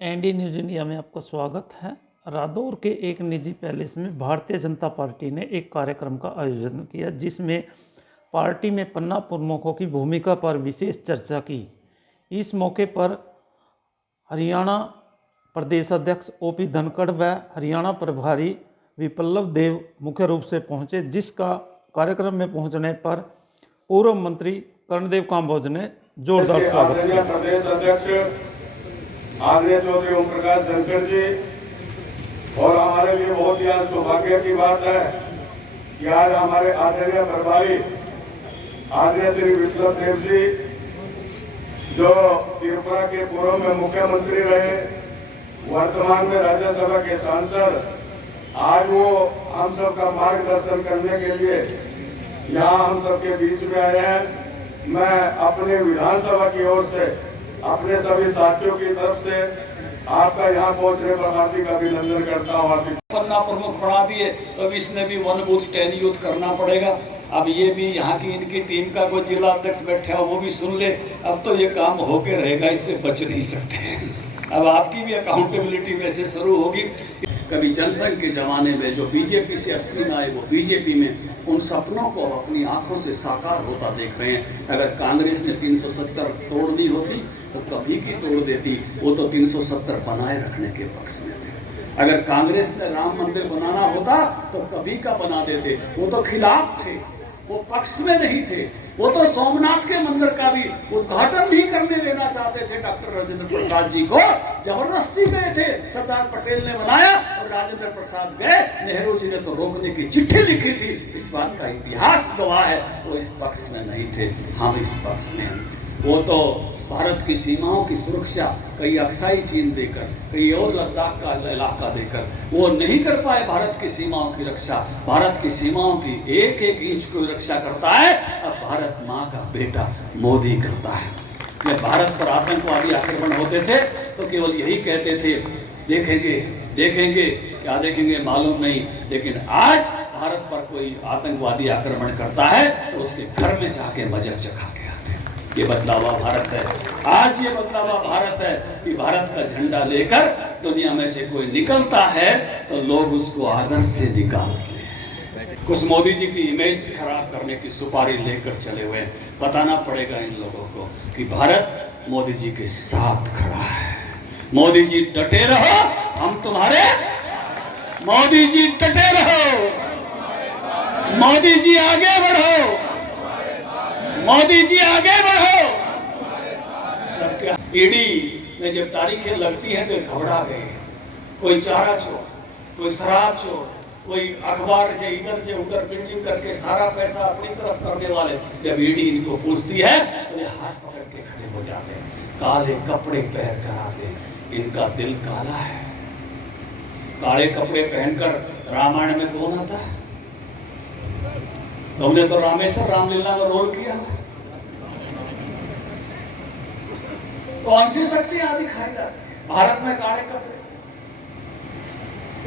ND news India में आपका स्वागत है। रादौर के एक निजी पैलेस में भारतीय जनता पार्टी ने एक कार्यक्रम का आयोजन किया, जिसमें पार्टी में पन्ना प्रमुखों की भूमिका पर विशेष चर्चा की। इस मौके पर हरियाणा प्रदेश अध्यक्ष ओपी धनखड़ व हरियाणा प्रभारी विप्लव देव मुख्य रूप से पहुंचे, जिसका कार्यक्रम में पहुंचने पर पूर्व मंत्री कर्णदेव काम्बोज ने जोरदार स्वागत किया। प्रदेश अध्यक्ष आदरणीय चौधरी ओम प्रकाश धनखड़ जी, और हमारे लिए बहुत ही सौभाग्य की बात है कि आज हमारे आदरणीय प्रभारी आदरणीय श्री विप्लव देव जी, जो त्रिपुरा के पूर्व में मुख्यमंत्री रहे, वर्तमान में राज्यसभा के सांसद, आज वो हम सबका मार्गदर्शन करने के लिए यहाँ हम सबके बीच में आए हैं। मैं अपने विधानसभा की ओर से अपने सभी साथियों की तरफ से आपका यहाँ पहुँचने पर हार्दिक अभिनंदन करता हूँ। पन्ना प्रमुख बना दिए तो अब इसने भी 1 बूथ 10 यूथ करना पड़ेगा। अब ये भी यहाँ की इनकी टीम का कोई जिला अध्यक्ष बैठा हो वो भी सुन ले। अब तो ये काम होके रहेगा, इससे बच नहीं सकते। अब आपकी भी अकाउंटेबिलिटी वैसे शुरू होगी। कभी जनसंघ के जमाने में जो बीजेपी से 80 में आए, वो बीजेपी में उन सपनों को अपनी आंखों से साकार होता देख रहे हैं। अगर कांग्रेस ने 370 तोड़ दी होती तो कभी की तोड़ देती, वो तो 370 बनाए रखने के पक्ष में थे। अगर कांग्रेस ने राम मंदिर बनाना होता तो कभी का बना देते, वो तो खिलाफ थे, वो पक्ष में नहीं थे। वो तो सोमनाथ के मंदिर का भी उद्घाटन नहीं करने देना चाहते थे। डॉक्टर राजेंद्र प्रसाद जी को जबरदस्ती गए थे, सरदार पटेल ने बनाया और राजेंद्र प्रसाद गए। नेहरू जी ने तो रोकने की चिट्ठी लिखी थी। इस बात का इतिहास गवाह है। वो इस पक्ष में नहीं थे, हम इस पक्ष में हैं। वो तो भारत की सीमाओं की सुरक्षा कई अक्साई चीन देकर, कई और लद्दाख का इलाका देकर वो नहीं कर पाए। भारत की सीमाओं की रक्षा, भारत की सीमाओं की एक एक इंच को रक्षा करता है अब भारत माँ का बेटा मोदी करता है। जब भारत पर आतंकवादी आक्रमण होते थे तो केवल यही कहते थे, देखेंगे देखेंगे, क्या देखेंगे मालूम नहीं। लेकिन आज भारत पर कोई आतंकवादी आक्रमण करता है तो उसके घर में जाके मजा चखा के आते हैं। ये बदलावा भारत है। आज ये बदलावा भारत है कि भारत का झंडा लेकर दुनिया में से कोई निकलता है तो लोग उसको आदर से निकालते हैं। कुछ मोदी जी की इमेज खराब करने की सुपारी लेकर चले हुए। बताना पड़ेगा इन लोगों को कि भारत मोदी जी के साथ खड़ा है। मोदी जी डटे रहो, हम तुम्हारे। मोदी जी डटे रहो, मोदी जी आगे बढ़ो, मोदी जी आगे बढ़ो। ईडी में जब तारीखें लगती हैं तो घबरा गए। कोई चारा चोर, कोई शराब चोर, कोई अखबार से इधर से उधर प्रिंटिंग करके सारा पैसा अपनी तरफ करने वाले, जब ईडी इनको पूछती है तो ये हाथ पकड़ के खड़े हो जाते हैं। काले कपड़े पहन कर आते, इनका दिल काला है। काले कपड़े पहनकर रामायण में कौन आता है? तुमने तो रामेश्वर रामलीला में रोल किया। कौन सी शक्ति आदि खाई जाती है भारत में? काले कपड़े।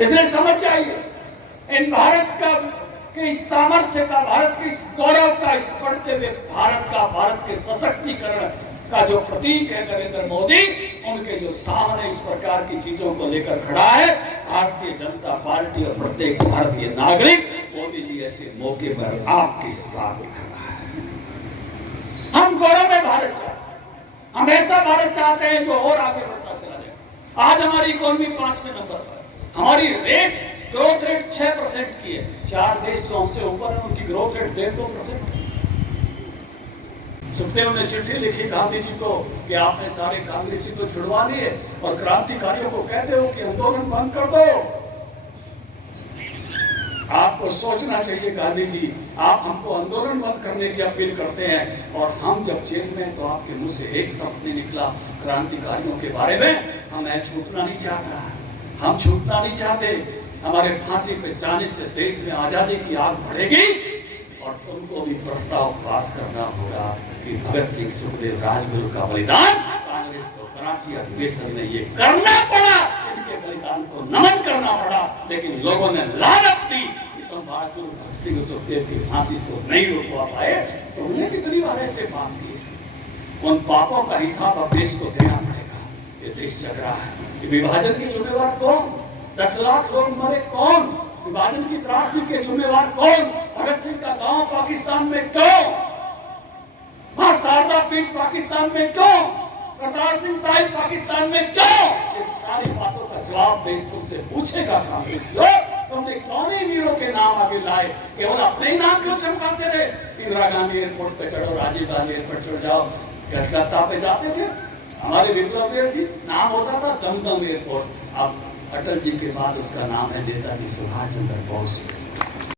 इसलिए समझ जाइए इन भारत का के सामर्थ्य का, भारत के गौरव का इस बढ़ते हुए भारत के सशक्तिकरण का जो प्रतीक है नरेंद्र मोदी, उनके जो सामने इस प्रकार की चीजों को लेकर खड़ा है भारतीय जनता पार्टी और प्रत्येक भारतीय नागरिक, मोदी जी ऐसे मौके पर आपके साथ खड़ा है। हम गौरव में भारत चाहते हैं, हम ऐसा भारत चाहते हैं जो और आगे बढ़ता चला जाए। आज हमारी इकोनॉमी 5वें नंबर पर, हमारी ग्रोथ रेट 6% की है। 4 देश जो हमसे ऊपर है उनकी ग्रोथ रेट 1.5%। सुखदेव ने चिट्ठी लिखी गांधी जी को कि आपने सारे कांग्रेसी को छुड़वा लिए और क्रांतिकारियों को कहते हो कि आंदोलन बंद कर दो। आपको सोचना चाहिए गांधी जी, आप हमको आंदोलन बंद करने की अपील करते हैं और हम जब जेल में तो आपके मुंह से एक शब्द नहीं निकला क्रांतिकारियों के बारे में। मैं छूटना नहीं चाहता, हम छूटना नहीं चाहते। हमारे फांसी पे जाने से देश में आजादी की आग बढ़ेगी और तुमको भी प्रस्ताव पास करना होगा कि भगत सिंह, सुखदेव, राजगुरु का बलिदान कांग्रेस को कराची अधिवेशन में ये करना पड़ा, इनके बलिदान को नमन करना पड़ा। लेकिन लोगों ने लानत दी कि तुम बहादुर भगत सिंह, सुखदेव की फांसी को नहीं रोकवा पाए। तुमने कितनी बार ऐसे बात की? उन पापों का हिसाब अब देश को देना पड़ेगा। ये देश जग रहा है। ये विभाजन के जिम्मेवार कौन? 10 लाख लोग मरे कौन? विभाजन की त्रासदी के जिम्मेवार कौन? भगत सिंह का गांव पाकिस्तान में क्यों? मां शारदा पीठ पाकिस्तान में क्यों? करतार सिंह साहिब पाकिस्तान में क्यों? ये सारी बातों का जवाब देश तुमसे पूछेगा। कांग्रेस तुमने कौन ही वीरों के नाम आगे लाए? केवल अपने ही नाम क्यों चमकाते रहे? इंदिरा गांधी एयरपोर्ट पे चढ़ो, राजीव गांधी एयरपोर्ट पे जाओ, कलकत्ता पे जाते थे हमारे विप्लव देव जी, नाम होता था दमदम एयरपोर्ट। अब अटल जी के बाद उसका नाम है नेताजी सुभाष चंद्र बोस।